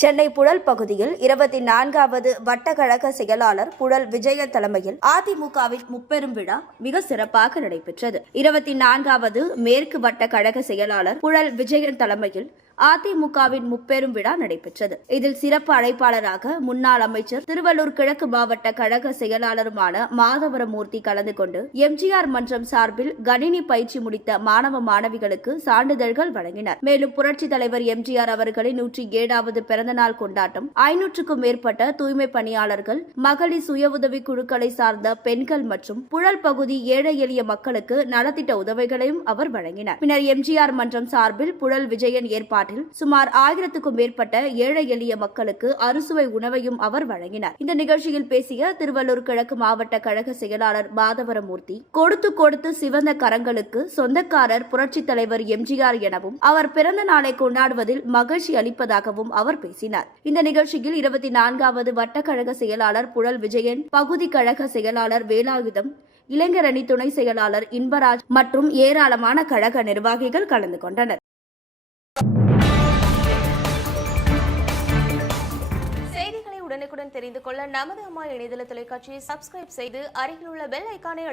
சென்னை புழல் பகுதியில் 24வது வட்டக்கழக செயலாளர் புழல் விஜயன் தலைமையில் அதிமுகவின் முப்பெரும் விழா மிக சிறப்பாக நடைபெற்றது. 24வது மேற்கு வட்ட கழக செயலாளர் புழல் விஜயன் தலைமையில் அதிமுகவின் முப்பெரும் விழா நடைபெற்றது. இதில் சிறப்பு அழைப்பாளராக முன்னாள் அமைச்சர், திருவள்ளூர் கிழக்கு மாவட்ட கழக செயலாளருமான மாதவரமூர்த்தி கலந்து கொண்டு எம்ஜிஆர் மன்றம் சார்பில் கணினி பயிற்சி முடித்த மாணவ மாணவிகளுக்கு சான்றிதழ்கள் வழங்கினர். மேலும் புரட்சித் தலைவர் எம்ஜிஆர் அவர்களின் 107வது பிறந்தநாள் கொண்டாட்டம், 500க்கும் மேற்பட்ட தூய்மை பணியாளர்கள், மகளிர் சுய உதவி குழுக்களை சார்ந்த பெண்கள் மற்றும் புழல் பகுதி ஏழை எளிய மக்களுக்கு நலத்திட்ட உதவிகளையும் அவர் வழங்கினார். பின்னர் எம்ஜிஆர் மன்றம் சார்பில் புழல் விஜயன் ஏற்பாட்டில் சுமார் 1000க்கும் மேற்பட்ட ஏழை எளிய மக்களுக்கு அறுசுவை உணவையும் அவர் வழங்கினார். இந்த நிகழ்ச்சியில் பேசிய திருவள்ளூர் கிழக்கு மாவட்ட கழக செயலாளர் மாதவரமூர்த்தி, கொடுத்து சிவந்த கரங்களுக்கு சொந்தக்காரர் புரட்சித் தலைவர் எம்ஜிஆர் எனவும் அவர் பிறந்த நாளை கொண்டாடுவதில் மகிழ்ச்சி அளிப்பதாகவும் அவர் பேசினார். இந்த நிகழ்ச்சியில் 24வது வட்டக்கழக செயலாளர் புழல் விஜயன், பகுதி கழக செயலாளர் வேலாயுதம், இளைஞரணி துணை செயலாளர் இன்பராஜ் மற்றும் ஏராளமான கழக நிர்வாகிகள் கலந்து கொண்டனர். செய்திகளை உடனுக்குடன் தெரிந்து கொள்ள நமது அம்மா இணையதள தொலைக்காட்சியை சப்ஸ்கிரைப் செய்து அருகில் உள்ள பெல் ஐகானை